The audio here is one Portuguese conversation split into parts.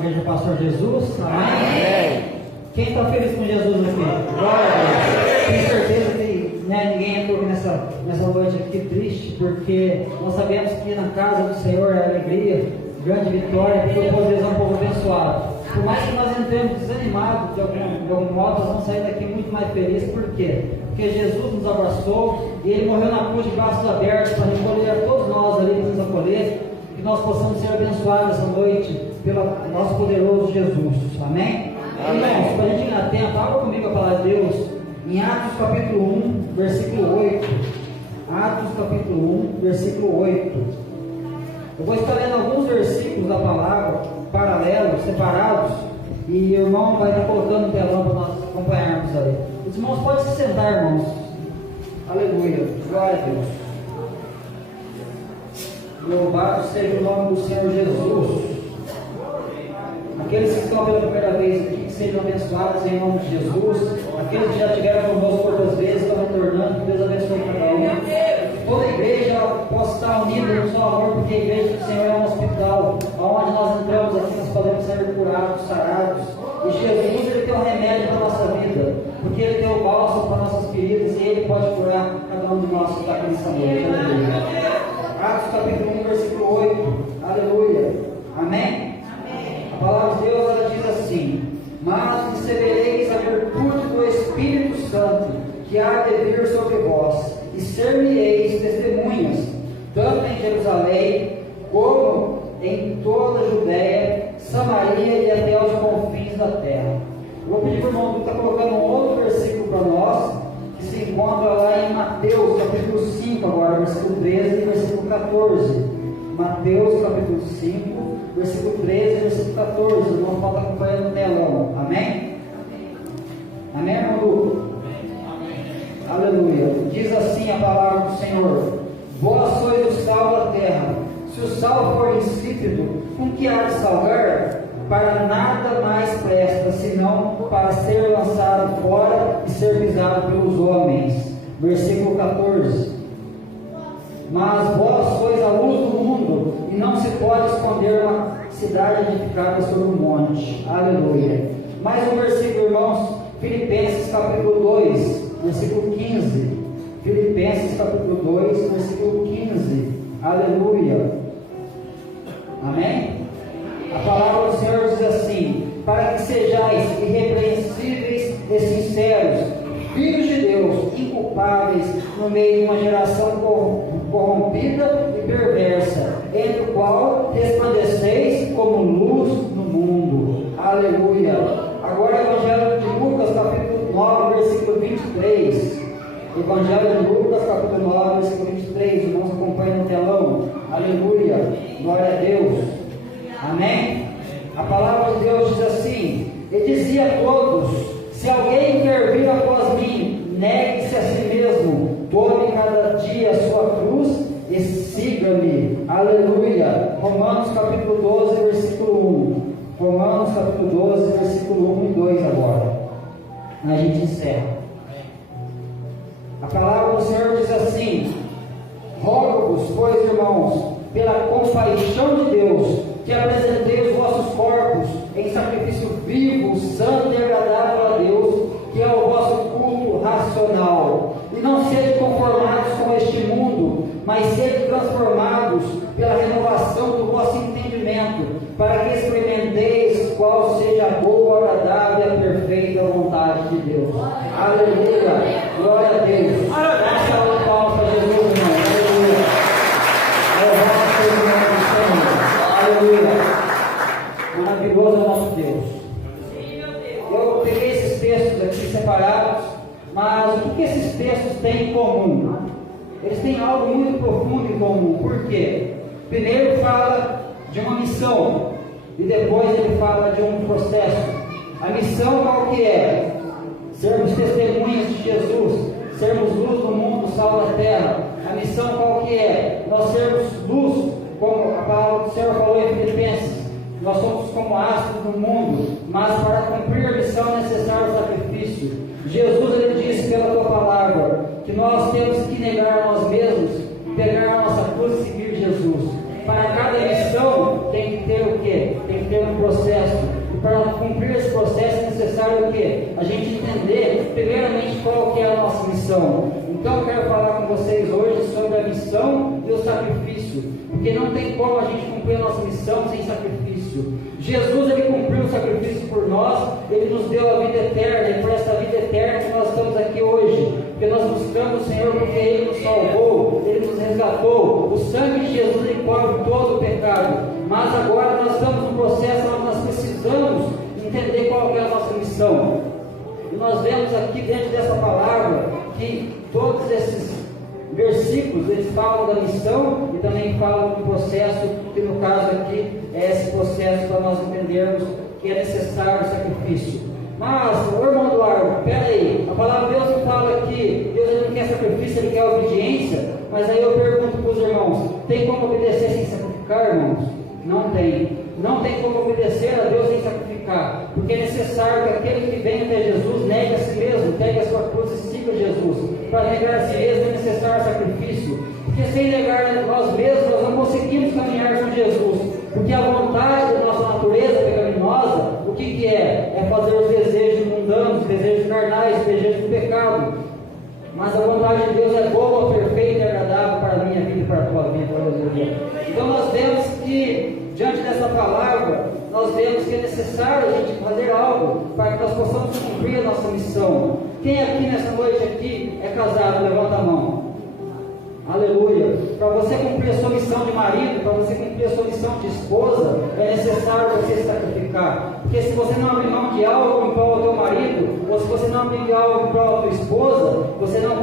Igreja Pastor Jesus? Amém? Quem está feliz com Jesus aqui? Glória a Deus. Tenho certeza que ninguém entrou nessa noite aqui triste, porque nós sabemos que na casa do Senhor é alegria, grande vitória, porque o povo de Deus é um povo abençoado. Por mais que nós entremos desanimados de algum modo, nós vamos sair daqui muito mais felizes. Por quê? Porque Jesus nos abraçou e Ele morreu na cruz de braços abertos para recolher a todos nós ali, para nos acolher, que nós possamos ser abençoados essa noite pelo nosso poderoso Jesus. Amém? Irmãos, para a gente ir na tempo, abra comigo a palavra de Deus em Atos capítulo 1, versículo 8. Atos capítulo 1, versículo 8. Eu vou estar lendo alguns versículos da palavra, paralelos, separados, e o irmão vai estar colocando no telão para nós acompanharmos aí. Os irmãos podem se sentar, irmãos. Aleluia, glória a Deus. Louvado seja o nome do Senhor Jesus. Aqueles que estão pela primeira vez aqui, que sejam abençoados em nome de Jesus. Aqueles que já estiveram conosco outras vezes, estão retornando, que Deus abençoe cada um. Toda a igreja possa estar unida no seu amor, porque a igreja do Senhor é um hospital, onde nós entramos aqui, nós podemos ser curados, sarados. E Jesus, Ele tem o remédio para a nossa vida, porque Ele tem o bálsamo para nossas feridas, e Ele pode curar cada um de nós que está aqui nessa noite. Aleluia. Atos capítulo 1, versículo 8. Aleluia. Amém? A palavra de Deus, ela diz assim: mas recebereis a virtude do Espírito Santo, que há de vir sobre vós, e ser-me-eis testemunhas, tanto em Jerusalém, como em toda a Judéia, Samaria e até aos confins da terra. Eu vou pedir para o irmão que está colocando um outro versículo para nós, que se encontra lá em Mateus, capítulo 5 agora, versículo 13 e versículo 14. Mateus, capítulo 5, versículo 13 e versículo 14. O irmão pode estar acompanhando no telão. Amém? Amém, irmão Lucas? Aleluia. Diz assim a palavra do Senhor: vós sois o sal da terra. Se o sal for insípido, com que há de salgar? Para nada mais presta, senão para ser lançado fora e ser pisado pelos homens. Versículo 14. Mas vós sois a luz do mundo, e não se pode esconder uma cidade edificada sobre um monte. Aleluia. Mais um versículo, irmãos. Filipenses capítulo 2, versículo 15. Filipenses capítulo 2, versículo 15. Aleluia. Amém? A palavra do Senhor diz assim: para que sejais irrepreensíveis e sinceros, filhos de Deus, inculpáveis no meio de uma geração corrompida e perversa, entre o qual resplandeceis como luz no mundo. Aleluia. Agora Evangelho de Lucas capítulo 9, versículo 23. Evangelho de Lucas capítulo 9, versículo 23. Irmãos, acompanhem no telão. Aleluia. Glória a Deus. Amém? A palavra de Deus diz assim: e dizia a todos: se alguém quer vir após mim, negue-se a si mesmo, tome cada dia a sua cruz e siga-me. Aleluia. Romanos capítulo 12, versículo 1. Romanos capítulo 12, versículo 1 e 2 agora. A gente encerra. A palavra do Senhor diz assim: rogo-vos, pois, irmãos, pela compaixão de Deus, que apresenteis os vossos corpos em sacrifício vivo, santo e agradável a Deus, que é o vosso culto racional. E não sede conformados com este mundo, mas sede transformados pela renovação do vosso entendimento, para que experimenteis qual seja a boa, agradável e a perfeita vontade de Deus. Aleluia. Glória a Deus. Graças ao Paulo para Jesus, irmão. Aleluia. Aleluia. Maravilhoso é o nosso Deus. Eu peguei esses textos aqui separados, mas o que esses textos têm em comum? Eles têm algo muito profundo em comum. Por quê? Primeiro fala de uma missão, e depois ele fala de um processo. A missão qual que é? Sermos testemunhas de Jesus, sermos luz do mundo, sal da terra. A missão qual que é? Nós sermos luz, como a palavra do Senhor falou em Filipenses. Nós somos como astros do mundo, mas para cumprir a missão é necessário o sacrifício. Jesus, ele disse pela tua palavra que nós temos que negar nós mesmos, pegar a nossa cruz e seguir Jesus. Para cada missão tem que ter o quê? Tem que ter um processo, para cumprir esse processo é necessário o quê? A gente entender primeiramente qual que é a nossa missão. Então eu quero falar com vocês hoje sobre a missão e o sacrifício, porque não tem como a gente cumprir a nossa missão sem sacrifício. Jesus, ele cumpriu o sacrifício por nós, ele nos deu a vida eterna, e por essa vida eterna que nós estamos aqui hoje, porque nós buscamos o Senhor, porque ele nos salvou, ele nos resgatou. O sangue de Jesus, ele cobre todo o pecado. Mas agora nós estamos no processo onde nós precisamos entender qual é a nossa missão. E nós vemos aqui dentro dessa palavra que todos esses versículos, eles falam da missão e também falam do processo, que no caso aqui é esse processo para nós entendermos que é necessário o sacrifício. Mas, o irmão Eduardo, peraí, a palavra de Deus não fala que Deus ele não quer sacrifício, ele quer obediência, mas aí eu pergunto para os irmãos, tem como obedecer sem sacrificar, irmãos? Não tem. Não tem como obedecer a Deus sem sacrificar, porque é necessário que aquele que vem até Jesus negue a si mesmo, pegue a sua cruz e siga Jesus. Para negar a si mesmo é necessário sacrifício, porque sem negar nós mesmos nós não conseguimos caminhar com Jesus, porque a vontade da nossa natureza pecaminosa, o que é? É fazer os desejos mundanos, os desejos carnais, os desejos do pecado. Mas a vontade de Deus é boa, perfeita e agradável para a minha vida e para a tua vida. Então nós vemos que, diante dessa palavra, nós vemos que é necessário a gente fazer algo para que nós possamos cumprir a nossa missão. Quem aqui nessa noite aqui é casado? Levanta a mão. Aleluia. Para você cumprir a sua missão de marido, para você cumprir a sua missão de esposa, é necessário você se sacrificar. Porque se você não abrir mão de algo em prol do teu marido, ou se você não abrir de algo em prol da tua esposa, você não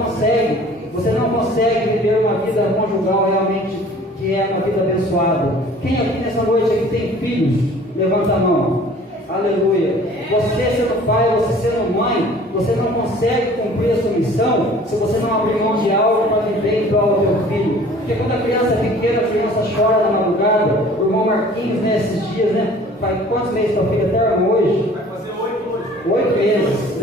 consegue viver uma vida conjugal realmente que é uma vida abençoada. Quem aqui nessa noite aqui tem filhos? Levanta a mão. Aleluia. Você sendo pai, você sendo mãe, você não consegue cumprir a sua missão se você não abrir mão de algo para viver em prol do teu filho. Porque quando a criança é pequena, a criança chora na madrugada. O irmão Marquinhos, nesses dias, faz quantos meses tua filha termo hoje? Vai fazer 8 hoje. 8 meses,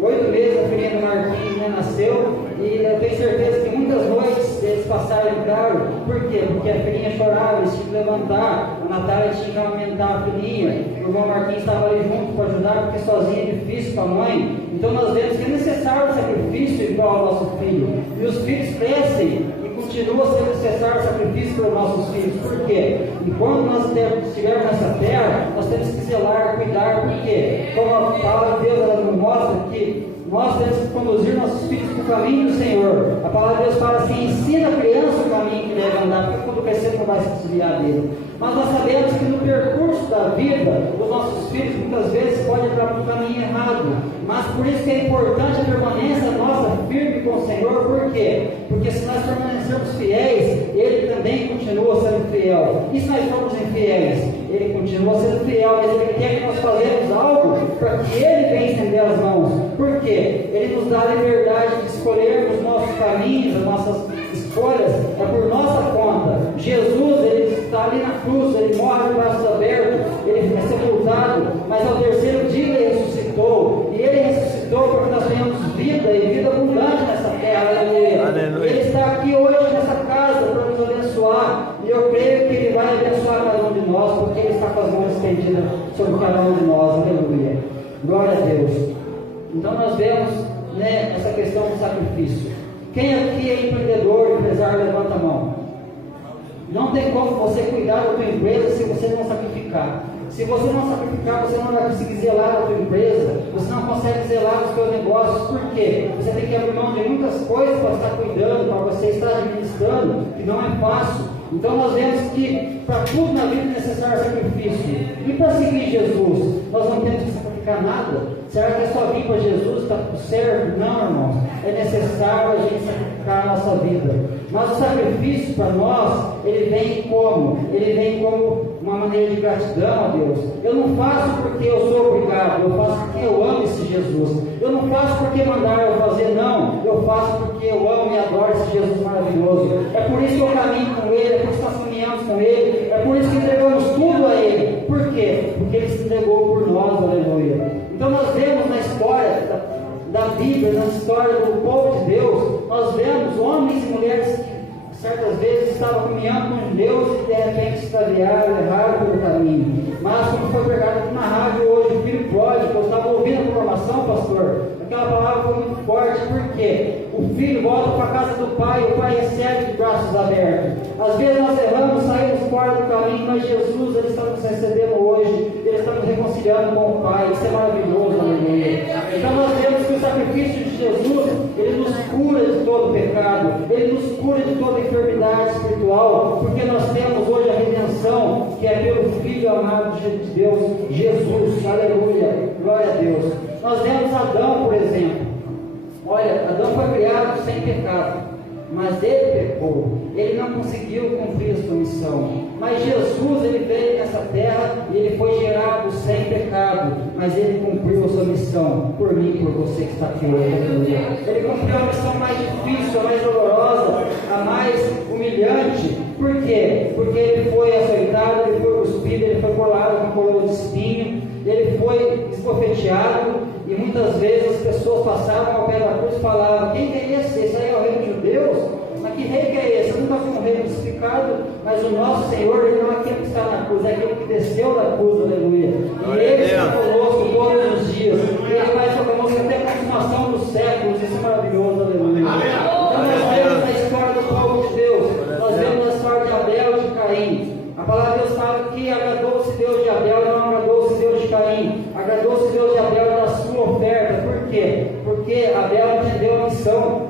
8 meses a filhinha do Marquinhos nasceu, e eu tenho certeza que muitas noites eles passaram em claro. Por quê? Porque a filhinha chorava, eles tinham que levantar, a Natália tinha que aumentar a filhinha, o irmão Marquinhos estava ali junto para ajudar, porque sozinho é difícil para a mãe. Então nós vemos que é necessário o sacrifício igual ao nosso filho, e os filhos crescem, continua sendo necessário sacrifício para os nossos filhos. Por quê? E quando nós estivermos nessa terra, nós temos que zelar, cuidar. Por quê? Como a palavra de Deus ela nos mostra que nós temos que conduzir nossos filhos para o caminho do Senhor. A palavra de Deus fala assim: ensina a criança o caminho que deve andar, porque quando crescer não vai se desviar dele. Mas nós sabemos que no percurso da vida, os nossos filhos muitas vezes podem entrar para o caminho errado. Mas por isso que é importante a permanência nossa firme com o Senhor. Por quê? Porque se nós permanecermos fiéis, Ele também continua sendo fiel. E se nós formos infiéis, Ele continua sendo fiel, mas Ele quer que nós façamos algo para que Ele venha estender as mãos. Por quê? Ele nos dá a liberdade de escolhermos nossos caminhos, as nossas escolhas, é por nossa conta. Jesus, Ele está ali na cruz, Ele morre de braços abertos, Ele é sepultado, mas ao terceiro dia Ele ressuscitou. E Ele ressuscitou para que nós tenhamos vida e vida abundante nessa terra. Aleluia. Ele está aqui hoje nessa casa para nos abençoar. E eu creio que Ele vai abençoar cada um de nós, porque Ele está com as mãos estendidas sobre cada um de nós. Aleluia. Glória a Deus. Então nós vemos essa questão do sacrifício. Quem aqui é empreendedor, empresário, levanta a mão. Não tem como você cuidar da tua empresa se você não sacrificar. Se você não sacrificar, você não vai conseguir zelar a tua empresa, você não consegue zelar os teus negócios. Por quê? Você tem que abrir mão de muitas coisas para estar cuidando, para você estar administrando, que não é fácil. Então nós vemos que para tudo na vida é necessário sacrifício. E para seguir Jesus, nós não temos que sacrificar nada. Será que é só vir para Jesus, está tudo certo? Não, irmãos. É necessário a gente sacrificar a nossa vida. Mas o sacrifício para nós, ele vem como? Ele vem como uma maneira de gratidão a Deus. Eu não faço porque eu sou obrigado, eu faço porque eu amo esse Jesus. Eu não faço porque mandaram eu fazer, não. Eu faço porque eu amo e adoro esse Jesus maravilhoso. É por isso que eu caminho com Ele, é por isso que nós caminhamos com Ele, é por isso que entregamos tudo a Ele. Por quê? Porque Ele se entregou por nós, aleluia. Então nós vemos na história da Bíblia, na história do povo de Deus, nós vemos homens e mulheres que certas vezes estavam caminhando com Deus e de repente se extraviaram, erraram pelo caminho. Mas como foi pregado aqui na rádio hoje, quê? O filho volta para a casa do pai, o pai recebe de braços abertos. Às vezes nós erramos, saímos fora do caminho, mas Jesus, Ele está nos recebendo hoje, Ele está nos reconciliando com o Pai. Isso é maravilhoso, aleluia. Então nós vemos que o sacrifício de Jesus, Ele nos cura de todo pecado, Ele nos cura de toda enfermidade espiritual, porque nós temos hoje a redenção, que é pelo Filho amado de Deus, Jesus, aleluia, glória a Deus. Nós vemos Adão, por exemplo. Olha, Adão foi criado sem pecado, mas ele pecou, ele não conseguiu cumprir a sua missão. Mas Jesus, ele veio nessa terra e ele foi gerado sem pecado, mas ele cumpriu a sua missão por mim e por você que está aqui hoje. Ele cumpriu a missão mais difícil, a mais dolorosa, a mais humilhante. Por quê? Porque ele foi açoitado, ele foi cuspido, ele foi colado com coroa de espinho, ele foi esbofeteado. E muitas vezes as pessoas passavam ao pé da cruz e falavam: quem que é esse? Esse aí é o rei dos judeus? Mas que rei que é esse? Eu nunca fui um rei crucificado, mas o nosso Senhor, Ele não é aquele que está na cruz, é aquele que desceu da cruz, aleluia. E Ele está conosco todos os dias. Ele vai estar conosco até a consumação dos séculos. Isso é maravilhoso, aleluia. Então nós vemos a história do povo de Deus, nós vemos a história de Abel e de Caim. A palavra de Deus fala que agradou-se Deus de Abel e não agradou-se Deus de Caim. Agradou-se Deus de Abel da sua oferta. Por quê? Porque Abel entendeu a missão.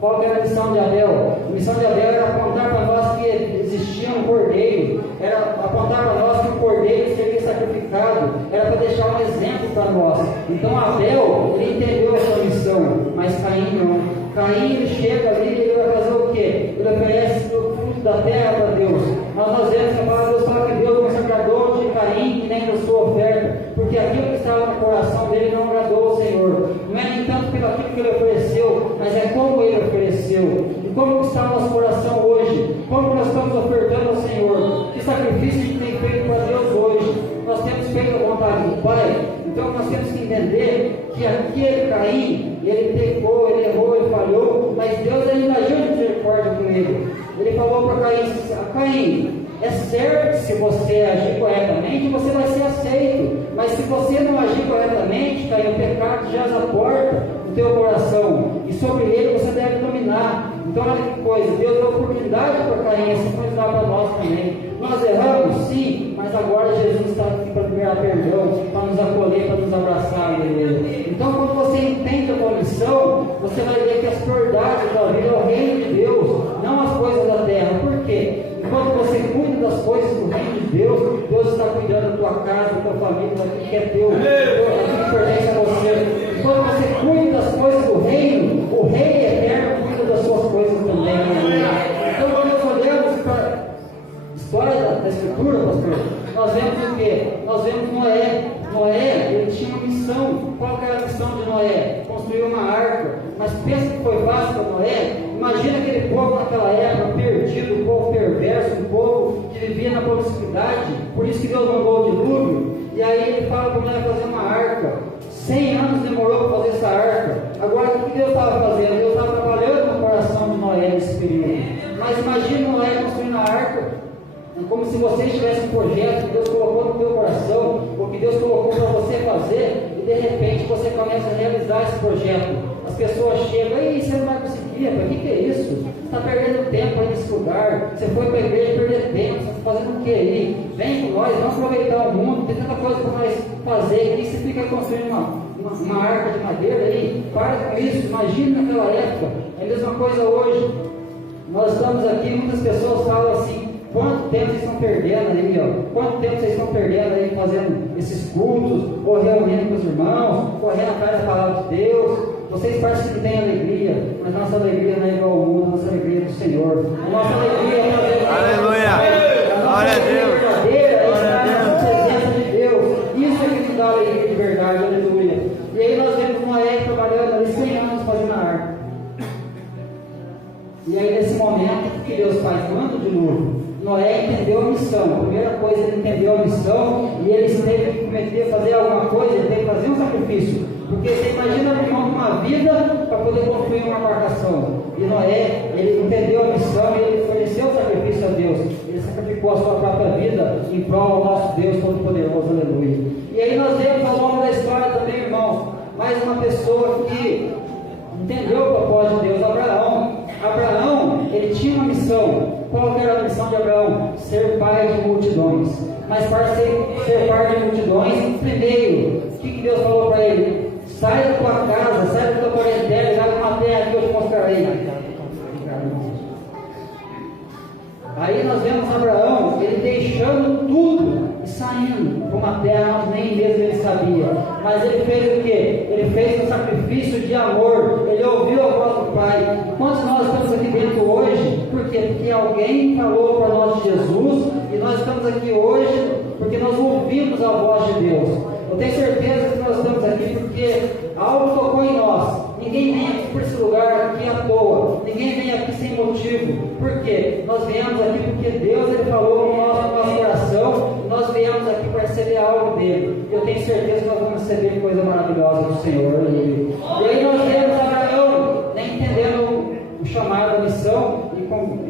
Qual era a missão de Abel? A missão de Abel era apontar para nós que existia um cordeiro, era apontar para nós que o cordeiro seria sacrificado, era para deixar um exemplo para nós. Então Abel, ele entendeu a sua missão, mas Caim não. Caim, ele chega ali e ele vai fazer o quê? Ele oferece o fruto da terra para Deus. Nós vemos que a palavra de Deus fala que Deus não se agradou de Caim e nem da sua oferta, porque aquilo que estava no coração dele não agradou ao Senhor. Não é nem tanto pelo aquilo que ele ofereceu, mas é como ele ofereceu. E como está o nosso coração hoje? Como nós estamos ofertando ao Senhor? Que sacrifício a gente tem feito para Deus hoje? Nós temos feito a vontade do Pai? Então nós temos que entender que aquele Caim, ele pecou, ele errou, ele falhou, mas Deus ainda agiu de misericórdia com ele. Ele falou para Caim: Caim, é certo, se você agir corretamente, você vai ser aceito. Mas se você não agir corretamente, Caim, o pecado jaz à porta do teu coração, e sobre ele você deve dominar. Então olha que coisa, Deus deu oportunidade para Caim, assim foi dar para nós também. Nós erramos, sim, mas agora Jesus está aqui para liberar perdão, para nos acolher, para nos abraçar, aleluia. Então quando você entende a tua missão, você vai ver que as prioridades da vida é o reino de Deus, não as coisas da terra. Por quê? Enquanto você cuida das coisas do reino de Deus, Deus está cuidando da tua casa, da tua família, daquilo que é teu, daquilo que pertence a você. Enquanto você cuida das coisas do reino, o rei eterno cuida das suas coisas também. Então quando nós olhamos para a história da Escritura, pastor, nós vemos o quê? Nós vemos Noé. Noé, ele tinha uma missão. Qual que era a missão de Noé? Construir uma arca. Mas pensa que foi fácil para Noé? Imagina aquele povo naquela época perdido, um povo perverso, um povo que vivia na promiscuidade. Por isso que Deus mandou o dilúvio. E aí ele fala para Noé fazer uma arca. 100 anos demorou para fazer essa arca. Agora o que Deus estava fazendo? Deus estava trabalhando no coração de Noé nesse período. Mas imagina Noé construindo a arca. É como se você tivesse um projeto que Deus colocou no teu coração, ou que Deus colocou para você fazer, e de repente você começa a realizar esse projeto. As pessoas chegam: ei, você não vai conseguir, o que é isso? Você está perdendo tempo aí nesse lugar, você foi para a igreja perder tempo, você está fazendo o que aí? Vem com nós, vamos aproveitar o mundo, tem tanta coisa para nós fazer, e você fica construindo uma arca de madeira aí. Para com isso, imagine naquela época. É a mesma coisa hoje. Nós estamos aqui, muitas pessoas falam assim: quanto tempo vocês estão perdendo aí, ó? Quanto tempo vocês estão perdendo aí fazendo esses cultos, ou reunindo com os irmãos, correndo atrás da palavra de Deus? Vocês parecem que têm alegria, mas nossa alegria não é igual ao mundo, nossa alegria é do Senhor. A nossa alegria é fazer. Aleluia! Glória a Deus! Verdadeira é estar na presença de Deus. Isso é que nos dá alegria de verdade, aleluia. E aí nós vemos Noé trabalhando ali 100 anos fazendo a arca. E aí nesse momento, o que Deus faz? Manda o dilúvio. Noé entendeu a missão. A primeira coisa, ele entendeu a missão, e ele teve que cometer, fazer alguma coisa, ele teve que fazer um sacrifício. Porque você imagina abrir mão de uma vida para poder construir uma embarcação. E Noé, ele entendeu a missão e ele ofereceu o sacrifício a Deus. Ele sacrificou a sua própria vida em prol ao nosso Deus Todo-Poderoso, aleluia. E aí nós vemos ao longo da história também, irmãos, mais uma pessoa que entendeu o propósito de Deus. Abraão, ele tinha uma missão. Qual que era a missão de Abraão? Ser pai de multidões. Mas para ser pai de multidões, primeiro, o que Deus falou para ele? Sai da tua casa, sai da tua parentela, vai para uma terra que eu te mostrarei. Aí nós vemos Abraão, ele deixando tudo e saindo para uma terra onde nem mesmo ele sabia. Mas ele fez o quê? Ele fez um sacrifício de amor. Ele ouviu a voz do Pai. Quantos nós estamos aqui dentro hoje? Por quê? Porque alguém falou para nós de Jesus e nós estamos aqui hoje porque nós ouvimos a voz de Deus. Eu tenho certeza que nós estamos aqui porque algo tocou em nós. Ninguém vem aqui por esse lugar aqui à toa. Ninguém vem aqui sem motivo. Por quê? Nós viemos aqui porque Deus ele falou no nosso coração. Nós viemos aqui para receber algo dele. Eu tenho certeza que nós vamos receber coisa maravilhosa do Senhor. E aí nós vemos Abraão, nem entendendo o chamado, a missão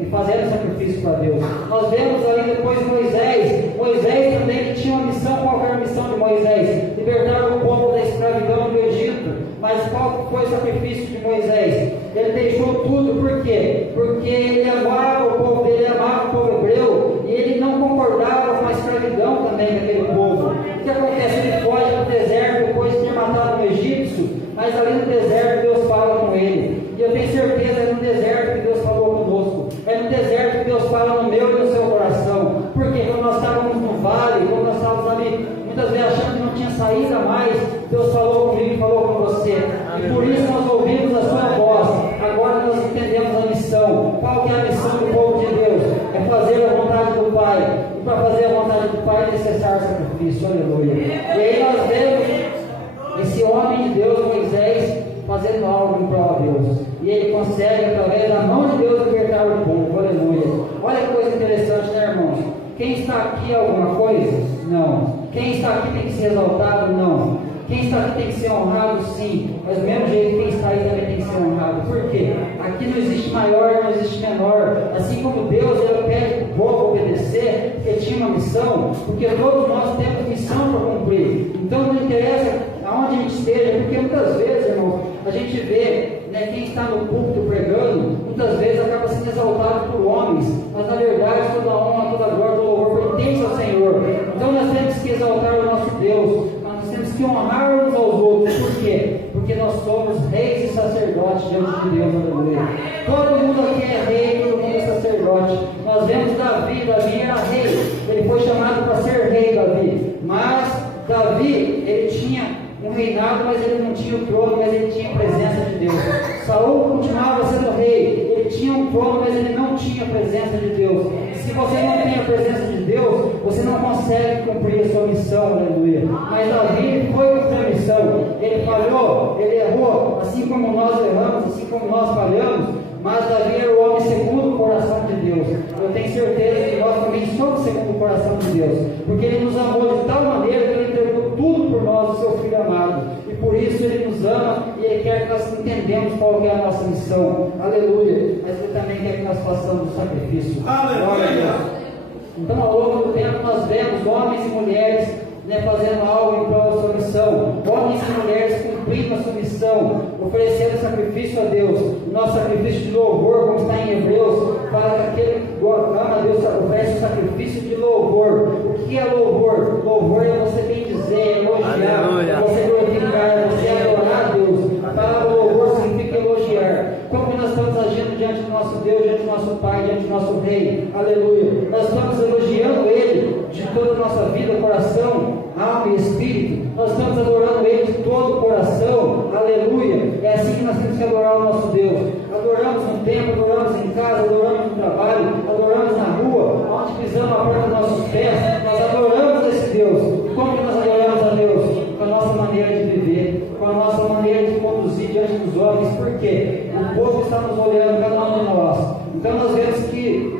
e fazendo sacrifício para Deus. Nós vemos ali depois Moisés. Moisés também tinha uma missão. Qual era a missão de Moisés? Libertar o povo da escravidão do Egito. Mas qual foi o sacrifício de Moisés? Ele deixou tudo, por quê? Porque ele amava o povo dele, ele amava o povo hebreu, e ele não concordava com a escravidão também daquele povo. O que acontece? Ele foge para o deserto depois de ter matado um egípcio, mas ali no deserto Deus fala com ele. E eu tenho certeza que é no deserto que Deus falou conosco. É no deserto que Deus fala no meu e no seu coração. Porque quando nós estávamos no vale, quando nós estávamos ali, muitas vezes achando que não tinha saída mais, Deus falou comigo e falou com você. E por isso nós ouvimos a sua voz. Agora nós entendemos a missão. Qual que é a missão do povo de Deus? É fazer a vontade do Pai. E para fazer a vontade do Pai é necessário sacrifício. Aleluia. E aí nós vemos esse homem de Deus, Moisés, fazendo algo em prol de Deus. E ele consegue, através da mão de Deus, libertar o povo. Aleluia. Olha que coisa interessante, né, irmãos? Quem está aqui é alguma coisa? Não. Quem está aqui tem que ser exaltado? Não. Quem está aqui tem que ser honrado? Sim. Mas do mesmo jeito, quem está aí também tem que ser honrado. Por quê? Aqui não existe maior, não existe menor. Assim como Deus, ele pede para o povo obedecer, porque tinha uma missão, porque todos nós temos missão para cumprir. Então não interessa aonde a gente esteja, porque muitas vezes, irmão, a gente vê, né, quem está no púlpito pregando, muitas vezes acaba sendo exaltado por homens, mas na verdade toda a honra, toda a glória, todo o louvor pertence ao Senhor. Então nós temos que exaltar o nosso Deus, nós temos que honrar uns aos outros. Por quê? Porque nós somos reis e sacerdotes diante de Deus. Aleluia. Todo mundo aqui é rei, todo mundo é sacerdote. Nós vemos Davi era rei, ele foi chamado para ser rei, Davi. Mas Davi, ele tinha um reinado, mas ele não tinha o trono, mas ele tinha a presença de Deus. Saul continuava sendo rei, ele tinha um trono, mas ele não tinha a presença de Deus. Se você não tem a presença de Deus, você não consegue cumprir a sua missão, aleluia. Mas Davi foi cumprir a missão. Ele falhou, ele errou, assim como nós erramos, assim como nós falhamos. Mas Davi era o homem segundo o coração de Deus. Eu tenho certeza que nós também somos segundo o coração de Deus, porque Ele nos amou de tal maneira que Ele entregou tudo por nós, o seu Filho amado. E por isso Ele nos ama e Ele quer que nós entendamos qual é a nossa missão. Aleluia. Mas Ele também quer que nós façamos o sacrifício. Aleluia. Então, ao longo do tempo, nós vemos homens e mulheres, né, fazendo algo em prol da sua missão. Homens e mulheres cumprindo a sua missão, oferecendo sacrifício a Deus. Nosso sacrifício de louvor, como está em Hebreus, fala que aquele que ama a Deus oferece um sacrifício de louvor. O que é louvor? Louvor é você bem dizer, elogiar, você glorificar, você adorar a Deus. A palavra louvor significa elogiar. Como que nós estamos agindo diante do nosso Deus, diante do nosso Pai, diante do nosso Rei? Aleluia. Nós estamos elogiando Ele de toda a nossa vida, coração, alma e espírito. Nós estamos adorando Ele de todo o coração. Aleluia. É assim que nós temos que adorar o nosso Deus. Adoramos no templo, adoramos em casa, adoramos no trabalho, adoramos na rua, onde pisamos a porta dos nossos pés. Nós adoramos esse Deus. Como que nós adoramos a Deus? Com a nossa maneira de viver, com a nossa maneira de conduzir diante dos homens. Por quê? O povo está nos olhando, cada um de nós. Então nós vemos que,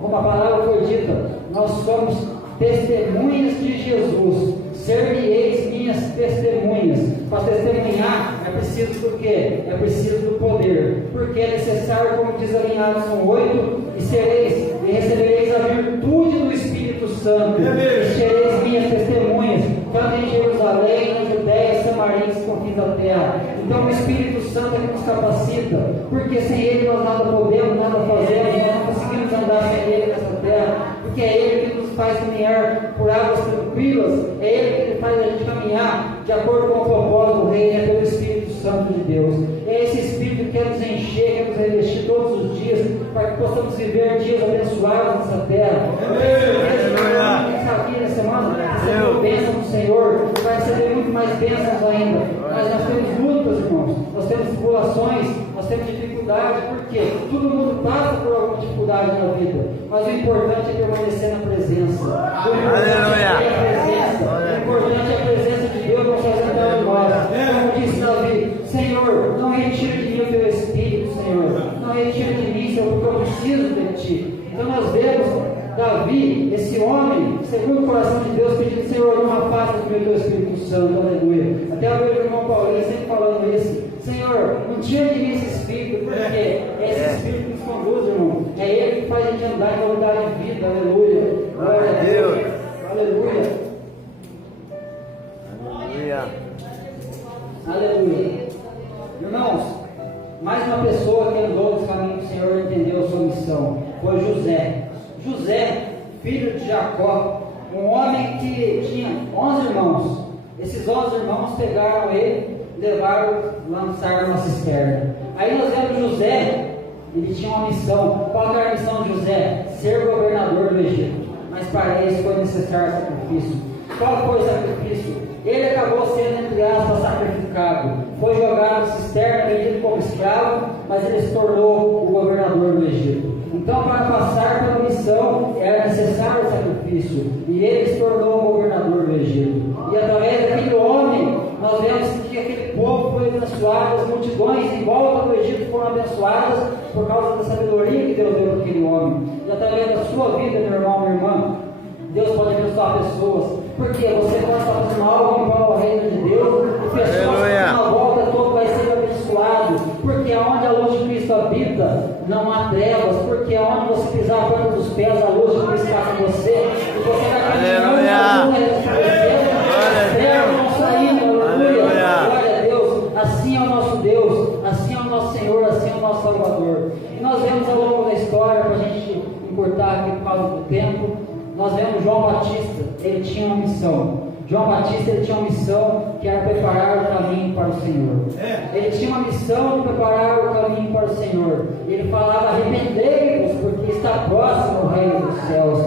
como a palavra foi dita, nós somos testemunhas de Jesus. Ser-me-eis minhas testemunhas. Para testemunhar é preciso do quê? É preciso do poder. Porque é necessário, como diz ali em Atos 8, e recebereis a virtude do Espírito Santo. E sereis minhas testemunhas, tanto em Jerusalém, na Judéia, Samaria e confins da terra. Então o Espírito Santo é que nos capacita, porque sem Ele nós nada podemos, nada fazemos, nós não conseguimos andar sem Ele nessa terra, porque é Ele que nos faz caminhar por águas tranquilas, é Ele que faz a gente caminhar de acordo com o propósito do Reino, é pelo Espírito Santo de Deus. É esse Espírito que quer nos encher, quer nos revestir todos os dias, para que possamos viver dias abençoados nessa terra. Aqui nessa semana, recebeu bênção do Senhor, vai receber muito mais bênçãos ainda. Mas nós temos lutas, irmãos, nós temos tribulações, nós temos dificuldade, porque todo mundo passa por alguma dificuldade na vida, mas o importante é permanecer na presença. O importante é a presença. O importante é a presença de Deus não fazendo em nós. Como disse Davi, Senhor, não retire de mim o teu Espírito, Senhor. Não retire de mim, Senhor, porque eu preciso de ti. Então nós vemos Davi, esse homem, segundo o coração de Deus, pedindo, Senhor, não afasta do meu teu Espírito Santo, aleluia. Até o meu irmão Paulinho sempre falando isso, Senhor, não tira de mim esse Espírito, porque é esse Espírito que nos conduz, irmão. É Ele que faz a gente andar em novidade de vida, aleluia. Glória a Deus, aleluia. Aleluia. Aleluia. Irmãos, mais uma pessoa que andou nos caminhos do Senhor e entendeu a sua missão foi José. José, filho de Jacó, um homem que tinha 11 irmãos. Esses 11 irmãos pegaram ele, levaram, lançaram na cisterna. Aí nós vemos José, ele tinha uma missão. Qual era a missão de José? Ser governador do Egito. Mas para isso foi necessário sacrifício. Qual foi o sacrifício? Ele acabou sendo, entre aspas, sacrificado. Foi jogado na cisterna, vendido como escravo, mas ele se tornou o governador do Egito. Então, para passar pela missão, era necessário o sacrifício. E ele se tornou o governador do Egito. E através daquele homem, nós vemos que aquele povo foi abençoado, as multidões em volta do Egito foram abençoadas por causa da sabedoria que Deus deu para aquele homem. E através da sua vida, meu irmão, minha irmã, Deus pode abençoar pessoas. Porque você pode estar fazendo algo em prol do reino de Deus, e pessoas que estão na volta toda vai ser abençoado. Porque aonde a luz de Cristo habita, não há trevas. Porque aonde você pisar a planta dos pés, a luz de Cristo está com você. E você vai caminhando, as trevas vão saindo, aleluia. Glória a Deus. Assim é o nosso Deus, assim é o nosso Senhor, assim é o nosso Salvador. E nós vemos ao longo da história, para a gente encurtar aqui por causa do tempo, nós vemos João Batista, ele tinha uma missão. João Batista, ele tinha uma missão que era preparar o caminho para o Senhor. Ele tinha uma missão de preparar o caminho para o Senhor. Ele falava, arrependei-vos, porque está próximo o reino dos céus.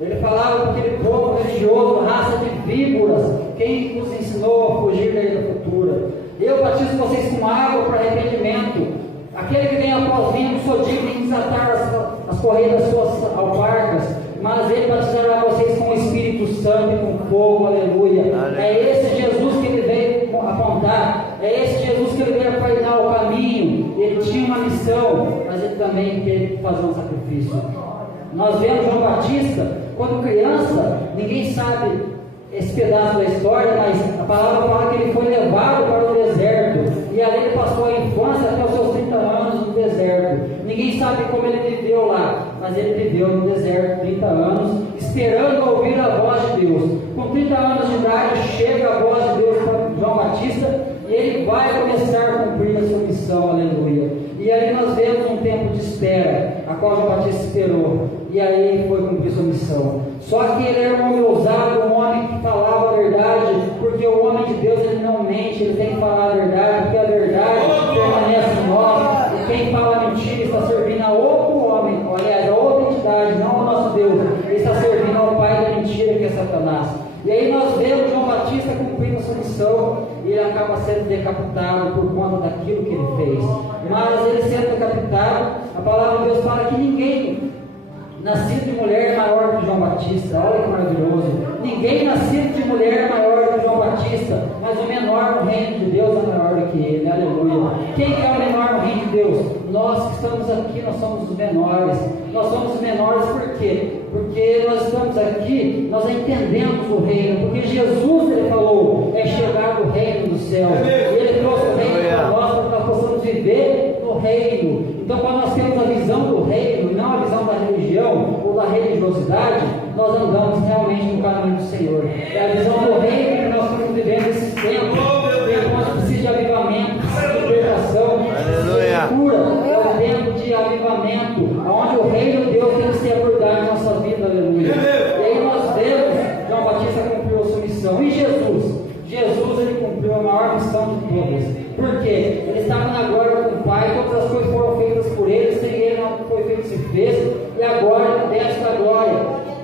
Ele falava para aquele povo religioso, raça de víboras, quem nos ensinou a fugir da ira futura. Eu batizo vocês com água para arrependimento. Aquele que vem após mim, não sou digno de desatar as correias das suas alparcas, mas ele batizará vocês com o Espírito Santo e com fogo, aleluia. É esse Jesus que ele veio apontar, é esse Jesus que ele veio apresentar o caminho. Ele tinha uma missão, mas ele também teve que fazer um sacrifício. Nós vemos João Batista, quando criança, ninguém sabe esse pedaço da história, mas a palavra fala que ele foi levado para o deserto, e ali ele passou a infância até os seus 30 anos no deserto. Ninguém sabe como ele viveu lá, mas ele viveu no deserto 30 anos, esperando ouvir a voz de Deus. Com 30 anos de idade, chega a voz de Deus para João Batista, e ele vai começar a cumprir a sua missão, aleluia. E aí nós vemos um tempo de espera, a qual João Batista esperou, e aí ele foi cumprir sua missão. Só que ele era um homem ousado, um homem que falava a verdade, porque o homem de Deus ele não mente, ele tem que falar a verdade, porque a verdade permanece em nós, e quem fala mentira está servindo a outro homem, aliás, a outra entidade, não ao nosso Deus, ele está servindo ao pai da mentira, que é Satanás. E aí nós vemos João Batista cumprindo a sua missão, e ele acaba sendo decapitado por conta daquilo que ele fez. Mas ele sendo decapitado, a palavra de Deus fala que ninguém nascido de mulher é maior que João Batista. Olha que maravilhoso. Ninguém nascido de mulher é maior que João Batista, mas o menor no reino de Deus é maior do que ele. Aleluia. Quem é o menor no reino de Deus? Nós que estamos aqui, nós somos os menores. Nós somos os menores por quê? Porque nós estamos aqui, nós entendemos o reino, porque Jesus, ele falou, é chegar no reino do céu. Ele trouxe o reino para nós, para que nós possamos viver no reino. Então, quando nós temos a visão do reino, não a visão da religião ou da religiosidade, nós andamos realmente no caminho do Senhor. É a visão do reino que nós estamos vivendo nesses tempos missão. E Jesus? Jesus, ele cumpriu a maior missão de todas. Por quê? Ele estava na glória com o Pai, todas as coisas foram feitas por ele, sem ele não foi feito se fez, e agora ele desce da glória,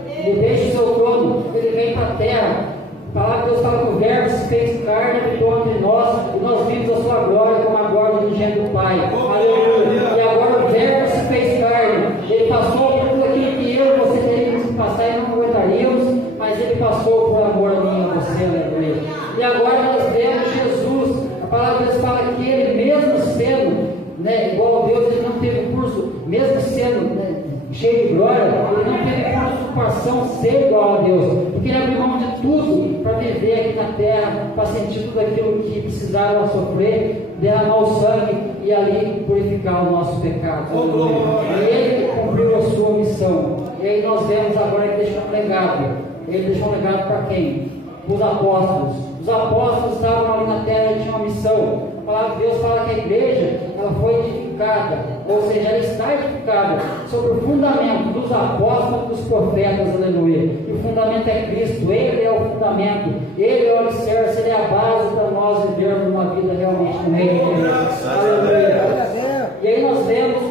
ele deixa o seu trono, ele vem para a terra. A palavra de Deus fala que o Verbo se fez carne, habitou entre nós, e nós vimos a sua glória como a glória do gênero do Pai. Aleluia! E agora o Verbo se fez carne, ele passou por tudo aquilo que eu e você teríamos que passar e não aguentaríamos, mas ele passou por amor a mim e a você, aleluia. E agora nós vemos Jesus, a palavra de Deus fala que ele, mesmo sendo igual a Deus, ele não teve curso, mesmo sendo cheio de glória, ele não teve curso de ocupação ser igual a Deus, porque ele abriu mão de tudo para viver aqui na terra, para sentir tudo aquilo que precisava sofrer, derramar o sangue e ali purificar o nosso pecado. E ele cumpriu a sua missão. E aí nós vemos agora que deixou um legado. Ele deixou um legado para quem? Os apóstolos. Os apóstolos estavam ali na terra e tinham uma missão. A palavra de Deus fala que a igreja ela foi edificada, ou seja, ela está edificada sobre o fundamento dos apóstolos e dos profetas, aleluia. E o fundamento é Cristo, Ele é o fundamento, Ele é o alicerce, Ele é a base para nós vivermos uma vida realmente no reino de Deus. Aleluia. E aí nós vemos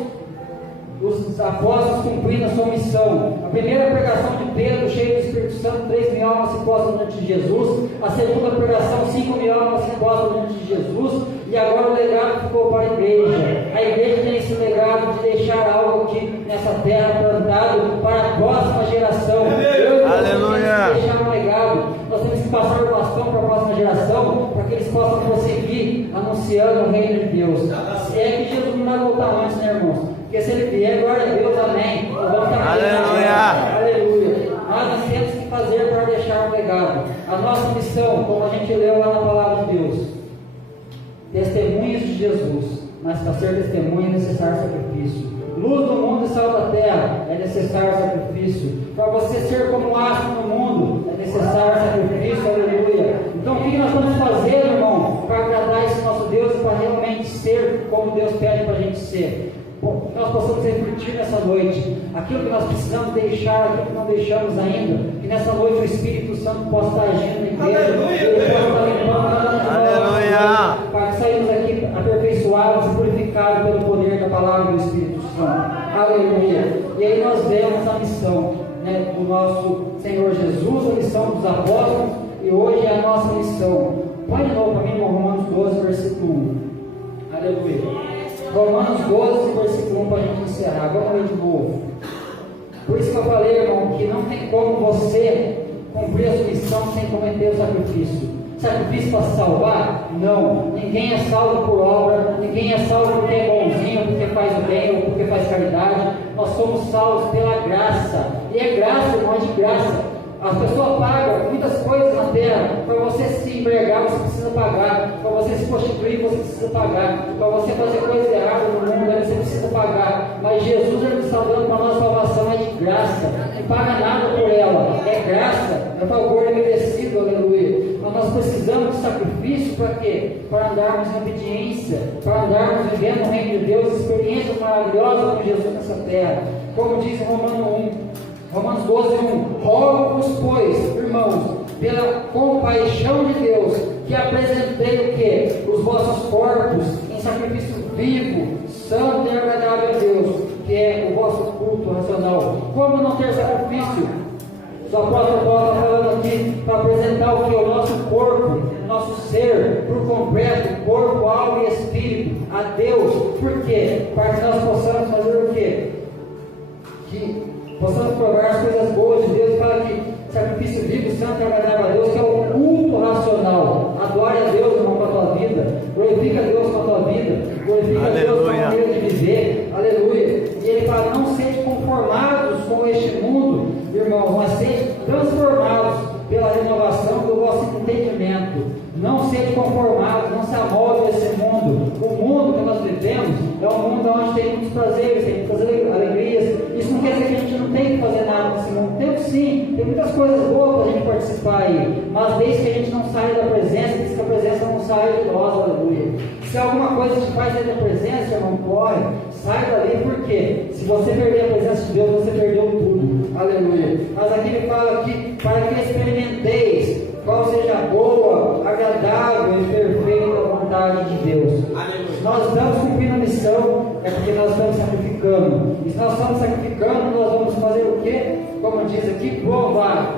os apóstolos cumprindo a sua missão. A primeira pregação de Pedro, cheio do Espírito Santo, 3.000 almas se postam diante de Jesus. A segunda pregação, 5.000 almas se postam diante de Jesus. E agora o legado ficou para a igreja. A igreja tem esse legado de deixar algo aqui nessa terra plantado para a próxima geração. Aleluia! Deixar um legado. Nós temos que passar o bastão para a próxima geração, para que eles possam prosseguir anunciando o reino de Deus. É que Jesus não vai voltar antes, né, irmãos? Porque se ele vier, glória a Deus, amém. Aleluia! Aleluia! Nós temos que fazer para deixar um legado. A nossa missão, como a gente leu lá na palavra de Deus, testemunhas de Jesus, mas para ser testemunha é necessário sacrifício. Luz do mundo e sal da terra, é necessário sacrifício. Para você ser como astro no mundo, é necessário sacrifício, aleluia. Então o que nós vamos fazer, irmão, para agradar esse nosso Deus e para realmente ser como Deus pede para a gente ser? Bom, que nós possamos refletir nessa noite aquilo que nós precisamos deixar, aquilo que não deixamos ainda, que nessa noite o Espírito Santo possa estar agindo na igreja, ele possa estar limpando para que saímos aqui aperfeiçoados e purificados pelo poder da palavra do Espírito Santo. Aleluia! E aí nós vemos a missão do nosso Senhor Jesus, a missão dos apóstolos, e hoje é a nossa missão. Põe de novo para mim, Romanos 12, versículo 1. Aleluia! Romanos 12, versículo 1 para a gente encerrar. Vamos ler de novo. Por isso que eu falei, irmão, que não tem como você cumprir a sua missão sem cometer o sacrifício. Sacrifício para salvar? Não. Ninguém é salvo por obra, ninguém é salvo porque é bonzinho, porque faz o bem ou porque faz caridade. Nós somos salvos pela graça. E é graça, irmão, é de graça. As pessoas pagam muitas coisas na terra. Para você se empregar, você precisa pagar. Para você se constituir, você precisa pagar. Para você fazer coisas erradas no mundo, você precisa pagar. Mas Jesus, Ele está dando para nós salvação, é de graça. Não paga nada por ela. É graça, é favor merecido, aleluia. Mas nós precisamos de sacrifício para quê? Para andarmos em obediência, para andarmos vivendo no reino de Deus, experiências maravilhosas com Jesus nessa terra. Como diz Romanos 12, 1. Rogo-vos, pois, irmãos, pela compaixão de Deus, que apresentei o quê? Os vossos corpos em sacrifício vivo, santo e agradável a Deus, que é o vosso culto racional. Como não ter sacrifício? O apóstolo Paulo está falando aqui para apresentar o que? O nosso corpo, nosso ser, por completo, corpo, alma e espírito, a Deus. Por quê? Para que nós possamos fazer o quê? Que possamos provar as coisas boas de Deus. Fala que sacrifício vivo, santo e agradável a Deus, que é o culto racional. Adore a Deus, irmão, com a tua vida. Glorifica a Deus com a tua vida. Glorifica a Deus com a maneira de viver. Aleluia. E ele fala: não sejam conformados com este mundo, irmãos, mas sejam transformados pela renovação do vosso entendimento. Não sejam conformados, não se amoldem a esse mundo. O mundo que nós vivemos é um mundo onde tem muitos prazeres, tem muitas alegrias. Isso não quer dizer que a gente não tem que fazer nada nesse mundo. Temos sim, tem muitas coisas boas para a gente participar aí. Mas desde que a gente não saia da presença, desde que a presença não saia de nós, aleluia. Se alguma coisa te faz sair da presença, irmão, corre, sai dali, porque se você perder a presença de Deus, você perdeu tudo, aleluia. Mas aqui ele fala aqui, para que experimenteis qual seja a boa, agradável e perfeita vontade de Deus. Se nós estamos cumprindo a missão, é porque nós estamos sacrificando. E se nós estamos sacrificando, nós vamos fazer o quê? Como diz aqui, provar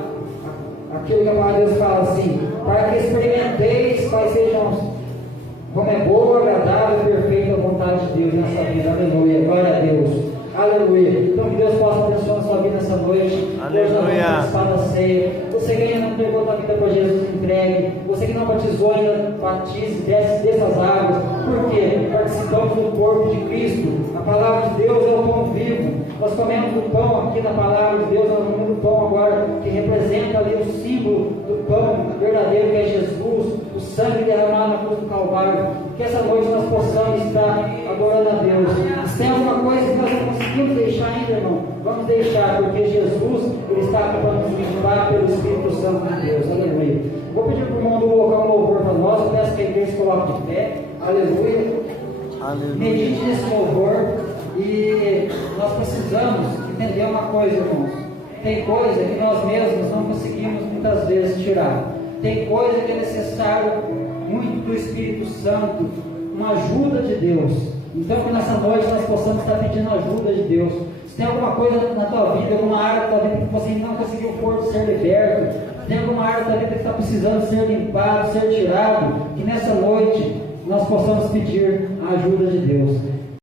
aquilo que a palavra de Deus fala assim, para que experimenteis quais sejam, como é boa, agradável e perfeita a vontade de Deus nessa vida. Aleluia, glória a Deus. Aleluia. Então que Deus possa abençoar a sua vida nessa noite. Aleluia. Deus da ceia. Você que ainda não entregou a vida para Jesus, entregue. Você que não batizou ainda, batize, desce dessas águas. Por quê? Participamos do corpo de Cristo. A palavra de Deus é o pão vivo. Nós comemos o pão aqui na palavra de Deus. Nós comemos o pão agora que representa ali o símbolo do pão verdadeiro que é Jesus, o sangue derramado na cruz do Calvário. Que essa noite nós possamos estar adorando a Deus. Se tem alguma coisa que nós não conseguimos deixar ainda, irmão, vamos deixar, porque Jesus ele está aqui para nos limpar pelo Espírito Santo de Deus. Aleluia. Vou pedir para o irmão colocar um louvor para nós. Eu peço que a igreja se coloque de pé. Aleluia. Aleluia. Medite nesse louvor. E nós precisamos entender uma coisa, irmãos. Tem coisa que nós mesmos não conseguimos muitas vezes tirar. Tem coisa que é necessário muito do Espírito Santo, uma ajuda de Deus. Então que nessa noite nós possamos estar pedindo ajuda de Deus. Se tem alguma coisa na tua vida, alguma área da tua vida que você não conseguiu pôr ser liberto, se tem alguma área da tua vida que está precisando ser limpado, ser tirado, que nessa noite nós possamos pedir a ajuda de Deus.